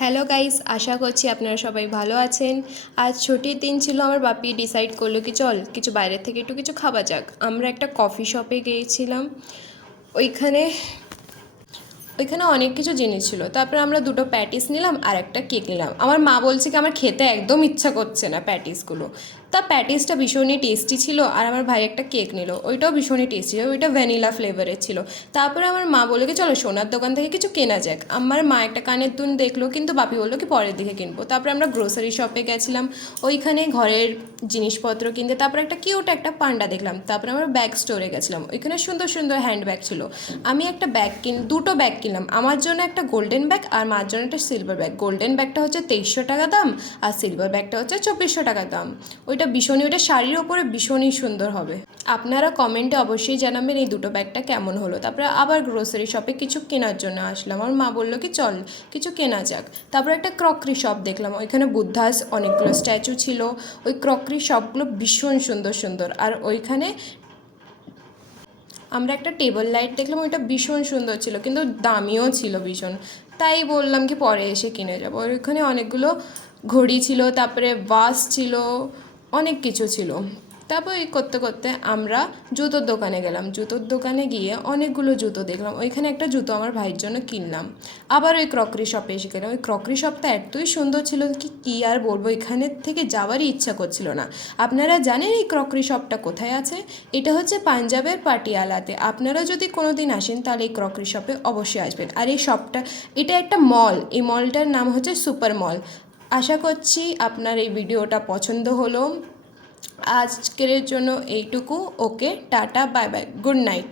Hello guys, আশা করছি আপনারা সবাই ভালো আছেন। আজ ছুটির দিন ছিল, আমার বাপি ডিসাইড করলো কি চল কিছু বাইরের থেকে একটু কিছু খাওয়া যাক। আমরা একটা কফি শপে গিয়েছিলাম। ওইখানে ওইখানে অনেক কিছু জিনিস ছিল। তারপরে আমরা দুটো প্যাটিস নিলাম আর একটা কেক নিলাম। আমার মা বলছে কি আমার খেতে একদম ইচ্ছা করছে না প্যাটিসগুলো। তা প্যাটিসটা ভীষণই টেস্টি ছিল আর আমার ভাই একটা কেক নিল, ওইটাও ভীষণই টেস্টি ছিল, ওইটা ভ্যানিলা ফ্লেভারের ছিল। তারপরে আমার মা বললো কি চলো সোনার দোকান থেকে কিছু কেনা যাক। আমার মা একটা কানের দুল দেখলো, কিন্তু বাপি বললো কি পরের দিকে কিনবো। তারপরে আমরা গ্রোসারি শপে গেছিলাম, ওইখানে ঘরের জিনিসপত্র কিনতে। তারপরে একটা কিউট একটা পান্ডা দেখলাম। তারপরে আমরা ব্যাগ স্টোরে গেছিলাম, ওইখানে সুন্দর সুন্দর হ্যান্ড ব্যাগ ছিল। আমি একটা দুটো ব্যাগ কিনলাম, আমার জন্য একটা গোল্ডেন ব্যাগ আর মার জন্য একটা সিলভার ব্যাগ। গোল্ডেন ব্যাগটা হচ্ছে 2300 টাকা দাম আর সিলভার ব্যাগটা হচ্ছে 2400 টাকা দাম। ওইটা শাড়ির ওপরে ভীষণই সুন্দর হবে। আপনারা কমেন্টে অবশ্যই জানাবেন এই দুটো ব্যাগটা কেমন হলো। তারপরে আবার গ্রোসারি শপে কিছু কেনার জন্য আসলাম, আমার মা বললো কি চল কিছু কেনা যাক। তারপরে একটা ক্রকারি শপ দেখলাম, ওইখানে বুদ্ধাস অনেকগুলো স্ট্যাচু ছিল। ওই ক্রকারি শপগুলো ভীষণ সুন্দর সুন্দর। আর ওইখানে আমরা একটা টেবিল লাইট দেখলাম, ওইটা ভীষণ সুন্দর ছিল, কিন্তু দামিও ছিল ভীষণ। তাই বললাম কি পরে এসে কিনে যাবো। ওইখানে অনেকগুলো ঘড়ি ছিল, তারপরে ভাস ছিল, অনেক কিছু ছিল। তারপর এই করতে করতে আমরা জুতোর দোকানে গেলাম। জুতোর দোকানে গিয়ে অনেকগুলো জুতো দেখলাম, ওইখানে একটা জুতো আমার ভাইয়ের জন্য কিনলাম। আবার ওই ক্রকারি শপে এসে গেলাম, ওই ক্রকারি শপটা এতই সুন্দর ছিল কি কী আর বলবো, এখানের থেকে যাওয়ারই ইচ্ছা করছিল না। আপনারা জানেন এই ক্রকারি শপটা কোথায় আছে? এটা হচ্ছে পাঞ্জাবের পাটিয়ালাতে। আপনারা যদি কোনো দিন আসেন তাহলে এই ক্রকারি শপে অবশ্যই আসবেন। আর এই শপটা, এটা একটা মল, এই মলটার নাম হচ্ছে সুপার মল। আশা করছি আপনার এই ভিডিওটা পছন্দ হলো। আজকের জন্য এইটুকু। Okay, tata, bye bye, good night.